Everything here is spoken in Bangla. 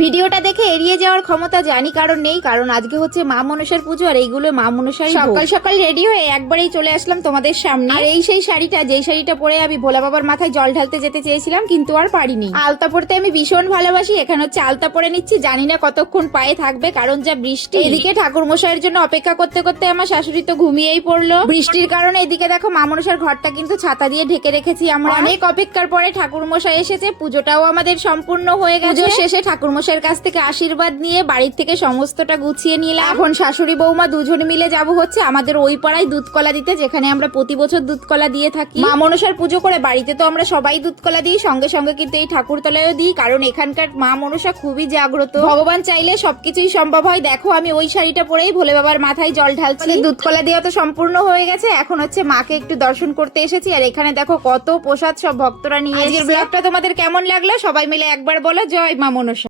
ভিডিওটা দেখে এড়িয়ে যাওয়ার ক্ষমতা জানি কারণ নেই, কারণ আজকে হচ্ছে মা মনসার পুজো আর এইগুলো মা মনসার। সকাল সকাল রেডি হয়ে একবারেই চলে আসলাম তোমাদের সামনে। আর এই সেই শাড়িটা, যেই শাড়িটা পরে আমি ভোলা বাবার মাথায় জল ঢালতে যেতে চেয়েছিলাম কিন্তু আর পারিনি। আলতা পরতে আমি ভীষণ ভালোবাসি, এখানে হচ্ছে আলতা পরে নিচ্ছি, জানি না কতক্ষণ পায়ে থাকবে কারণ যা বৃষ্টি। এদিকে ঠাকুর মশাইয়ের জন্য অপেক্ষা করতে করতে আমার শাশুড়ি তো ঘুমিয়েই পড়লো বৃষ্টির কারণে। এদিকে দেখো মা মনসার ঘরটা কিন্তু ছাতা দিয়ে ঢেকে রেখেছি আমরা। অনেক অপেক্ষার পরে ঠাকুর মশাই এসেছে, পুজোটাও আমাদের সম্পূর্ণ হয়ে গেছে। পুজো শেষে ঠাকুর মশাইয়ের কাছ থেকে আশীর্বাদ নিয়ে বাড়ির থেকে সমস্তটা গুছিয়ে নিলাম। এখন শাশুড়ি বৌমা দুজন মিলে যাব হচ্ছে আমাদের ওই পাড়ায় দুধ কলা দিতে, যেখানে আমরা প্রতি বছর দুধ কলা দিয়ে থাকি। মা মনসার পুজো করে বাড়িতে তো আমরা সবাই দুধ কলা দিই, সঙ্গে সঙ্গে কিন্তু এই ঠাকুরতলায়ও দিই, কারণ এখানকার মা মনসা খুবই জাগ্রত। ভগবান চাইলে সবকিছুই সম্ভব হয়। দেখো আমি ওই শাড়িটা পরেই ভোলে বাবার মাথায় জল ঢালছি। দুধ কলা দেওয়া তো সম্পূর্ণ হয়ে গেছে, এখন হচ্ছে মাকে একটু দর্শন করতে এসেছি। আর এখানে দেখো কত প্রসাদ সব ভক্তরা নিয়ে। আজকের ব্লগটা তোমাদের কেমন লাগলো সবাই মিলে একবার বলো জয় মা মনসা।